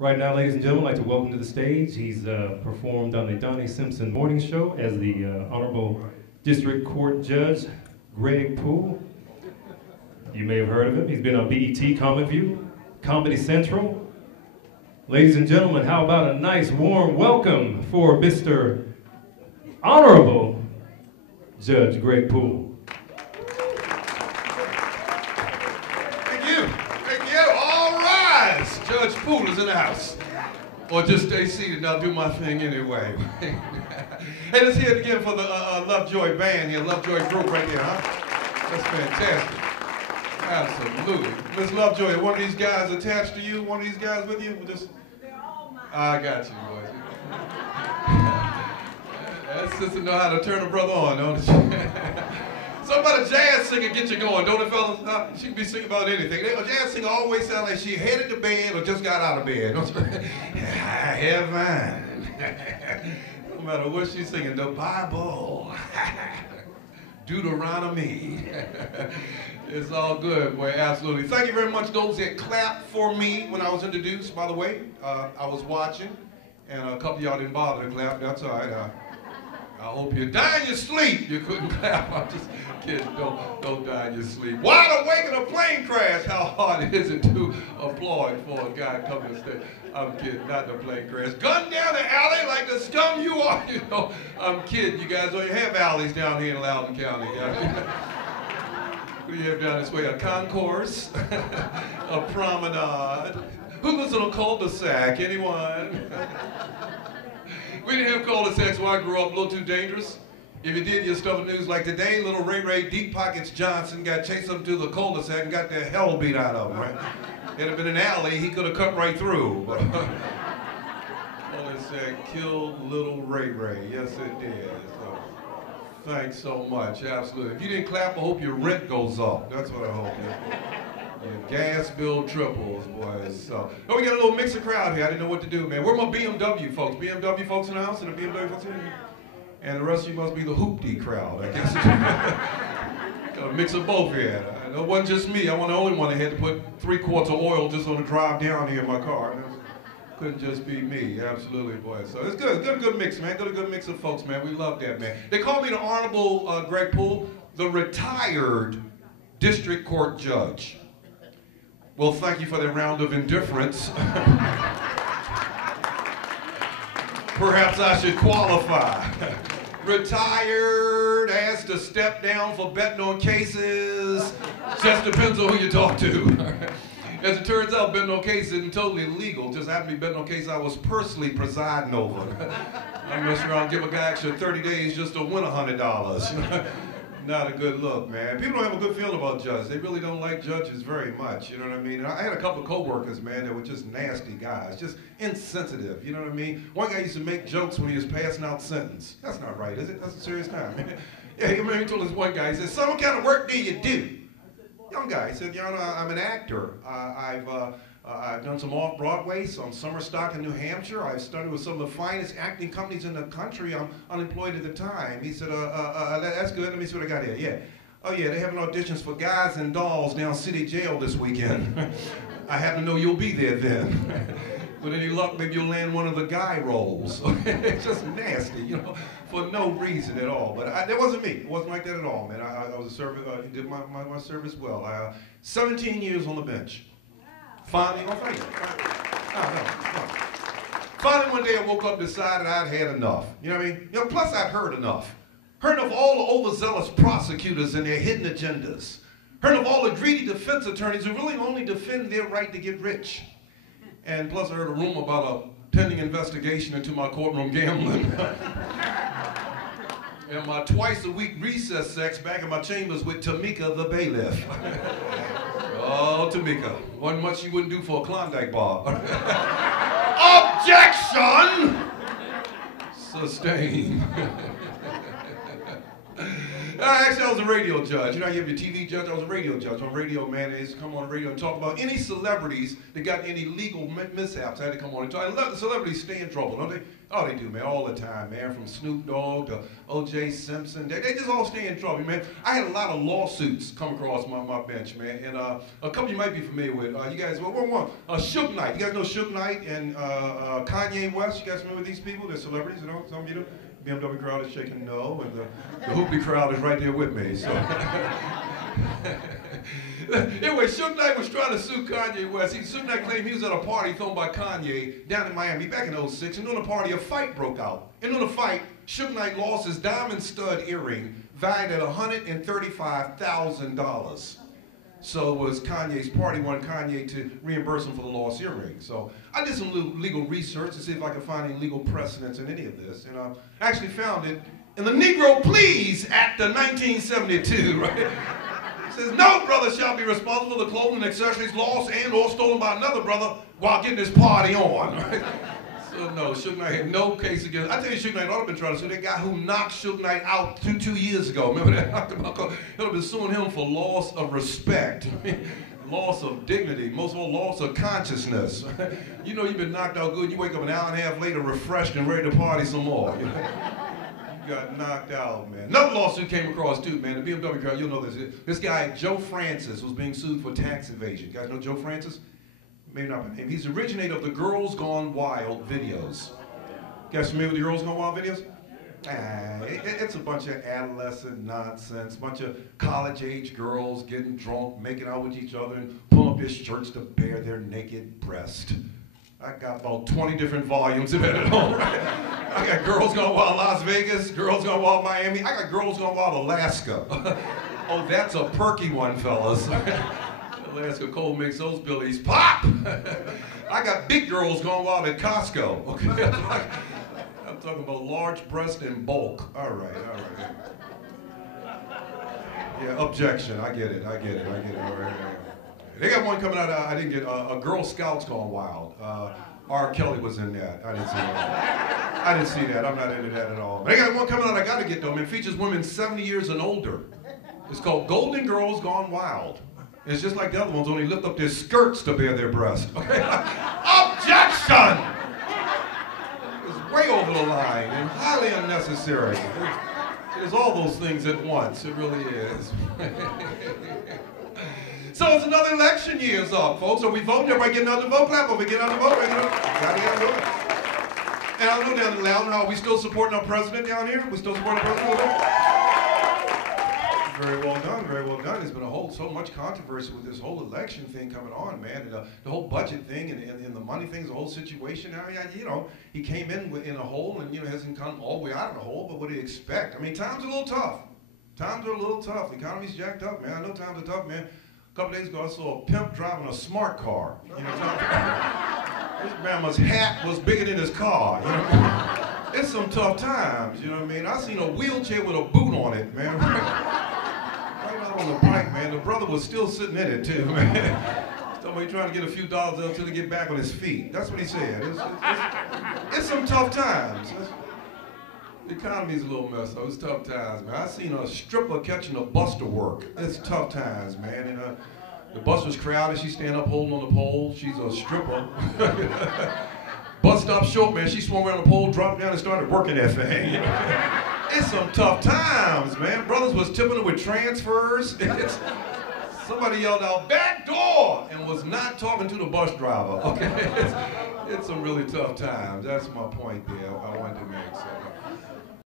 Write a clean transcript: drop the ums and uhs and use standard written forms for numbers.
Right now, ladies and gentlemen, I'd like to welcome to the stage. He's performed on the Donnie Simpson Morning Show as the Honorable District Court Judge Greg Poole. You may have heard of him. He's been on BET, Comic View, Comedy Central. Ladies and gentlemen, how about a nice warm welcome for Mr. Honorable Judge Greg Poole. Judge Poole is in the house. Or just stay seated and I'll do my thing anyway. Hey, let's hear it again for the Lovejoy band here, Lovejoy group right here, huh? That's fantastic. Absolutely. Miss Lovejoy, one of these guys attached to you? One of these guys with you? Just... They're all mine. I got you, boys. That sister know how to turn a brother on, don't she? Something about a jazz singer get you going, don't it, fellas? She can be singing about anything. A jazz singer always sounds like she headed to bed or just got out of bed. I have mine. No matter what she's singing, the Bible, Deuteronomy. It's all good, boy, absolutely. Thank you very much, those that clapped for me when I was introduced, by the way. I was watching, and a couple of y'all didn't bother to clap. That's all right. I hope you die in your sleep. You couldn't clap. I'm just kidding. Don't die in your sleep. Wide awake in a plane crash. How hard is it to applaud for a guy coming to stage? I'm kidding. Not the plane crash. Gun down the alley like the scum you are. You know, I'm kidding. You guys don't even have alleys down here in Loudoun County. What do you have down this way? A concourse, a promenade. Who lives in a cul-de-sac? Anyone? We didn't have cul-de-sacs when I grew up, a little too dangerous. If you did your stuff in the news like today, little Ray Deep Pockets Johnson got chased up to the cul-de-sac and got the hell beat out of him, right? It'd have been an alley, he could have cut right through. Cul-de-sac killed little Ray. Yes, it did. So, thanks so much, absolutely. If you didn't clap, I hope your rent goes up. That's what I hope. Your gas bill triples, boys. So, we got a little mixed crowd here. I didn't know what to do, man. Where are my BMW folks? BMW folks in the house? And the BMW folks in here? And the rest of you must be the hoopty crowd, I guess. Got a mix of both here. It wasn't just me. I wasn't the only one that had to put 3 quarts of oil just on the drive down here in my car. Couldn't just be me. Absolutely, boys. So it's good. Good mix, man. Good mix of folks, man. We love that, man. They call me the Honorable Greg Poole, the retired District Court Judge. Well, thank you for that round of indifference. Perhaps I should qualify. Retired, asked to step down for betting on cases. Just depends on who you talk to. As it turns out, betting on cases isn't totally illegal. Just happened to be betting on cases I was personally presiding over. I mess around and give a guy extra 30 days just to win $100. Not a good look, man. People don't have a good feeling about judges. They really don't like judges very much, you know what I mean? And I had a couple of co-workers, man, that were just nasty guys, just insensitive, you know what I mean? One guy used to make jokes when he was passing out sentence. That's not right, is it? That's a serious time, man. Yeah, he told this one guy, he said, "Son, what kind of work do you do?" Young guy, he said, "Your Honor, I'm an actor. I've done some off-Broadway, some summer stock in New Hampshire. I've studied with some of the finest acting companies in the country. I'm unemployed at the time." He said, "That's good. Let me see what I got here." Yeah. "Oh, yeah, they're having auditions for Guys and Dolls down City Jail this weekend. I happen to know you'll be there then. With any luck, maybe you'll land one of the guy roles." It's just nasty, you know, for no reason at all. But that wasn't me. It wasn't like that at all, man. I was a service, did my service well. 17 years on the bench. Finally, oh, thank you. No. Finally, one day I woke up and decided I'd had enough. You know what I mean? You know, plus I'd heard enough. Heard of all the overzealous prosecutors and their hidden agendas. Heard of all the greedy defense attorneys who really only defend their right to get rich. And plus I heard a rumor about a pending investigation into my courtroom gambling. And my twice-a-week recess sex back in my chambers with Tamika the bailiff. Oh, Tamika. Wasn't much she wouldn't do for a Klondike bar. Objection! Sustained. Actually, I was a radio judge. You know, you have your TV judge. I was a radio judge on radio, man. They used to come on the radio and talk about any celebrities that got any legal mishaps. I had to come on and talk. And let the celebrities stay in trouble, don't they? Oh, they do, man, all the time, man. From Snoop Dogg to O.J. Simpson. They just all stay in trouble, man. I had a lot of lawsuits come across my bench, man. And a couple you might be familiar with. You guys, one. Suge Knight. You guys know Suge Knight and Kanye West? You guys familiar with these people? They're celebrities, you know? Some of you do? BMW crowd is shaking no, and the Hoopty crowd is right there with me. So. Anyway, Suge Knight was trying to sue Kanye West. Suge Knight claimed he was at a party thrown by Kanye down in Miami back in '06, and during the party a fight broke out. And during the fight, Suge Knight lost his diamond stud earring valued at $135,000. So it was Kanye's party, wanted Kanye to reimburse him for the lost earring. So I did some legal research to see if I could find any legal precedents in any of this. And I actually found it in the Negro Please Act of 1972, right? It says, no brother shall be responsible for the clothing and accessories lost and or stolen by another brother while getting his party on, right? So no, Suge Knight had no case against. I tell you, Suge Knight ought to have been trying to sue that guy who knocked Suge Knight out two years ago. Remember that? He'll have been suing him for loss of respect, loss of dignity, most of all, loss of consciousness. You know you've been knocked out good. You wake up an hour and a half later, refreshed and ready to party some more. You got knocked out, man. Another lawsuit came across too, man. The BMW crowd, you'll know this. This guy, Joe Francis, was being sued for tax evasion. You guys know Joe Francis? Maybe not by name. He's the originator of the Girls Gone Wild videos. You guys familiar with the Girls Gone Wild videos? It's a bunch of adolescent nonsense, bunch of college-age girls getting drunk, making out with each other, and pulling up their shirts to bare their naked breast. I got about 20 different volumes of it at home. Right? I got Girls Gone Wild Las Vegas, Girls Gone Wild Miami. I got Girls Gone Wild Alaska. Oh, that's a perky one, fellas. Alaska Cole makes those billies pop. I got Big Girls Gone Wild at Costco. Okay, I'm talking about large breast and bulk. All right. Yeah, objection. I get it. All right. They got one coming out. I didn't get a Girl Scouts Gone Wild. R. Kelly was in that. I didn't see that. I'm not into that at all. But they got one coming out. I got to get though. It features women 70 years and older. It's called Golden Girls Gone Wild. It's just like the other ones, only lift up their skirts to bare their breast. Okay? Objection! It's way over the line and highly unnecessary. It is all those things at once. It really is. So it's another election year's up, folks. Are we voting? Everybody getting out to vote? Clap over, get out to vote. Gotta get out to vote. And I know down in Loudon, are we still supporting our president down here? We still supporting our president? Very well done, very well done. There's been so much controversy with this whole election thing coming on, man. And the whole budget thing and the money thing is a whole situation. I mean, he came in a hole and, hasn't come all the way out of the hole, but what do you expect? I mean, times are a little tough. Times are a little tough. The economy's jacked up, man. I know times are tough, man. A couple days ago, I saw a pimp driving a smart car. This grandma's hat was bigger than his car, It's some tough times, you know what I mean? I seen a wheelchair with a boot on it, man. On the bike, man. The brother was still sitting in it too, man. Somebody trying to get a few dollars out until he get back on his feet. That's what he said. It's some tough times. The economy's a little messed up. It's tough times, man. I seen a stripper catching a bus to work. It's tough times, man. And the bus was crowded. She's standing up holding on the pole. She's a stripper. Bus stopped short, man. She swung around the pole, dropped down, and started working that thing. It's some tough times, man. Brothers was tipping it with transfers. Somebody yelled out, "Back door!" and was not talking to the bus driver, okay? It's some really tough times. That's my point there I wanted to make. So.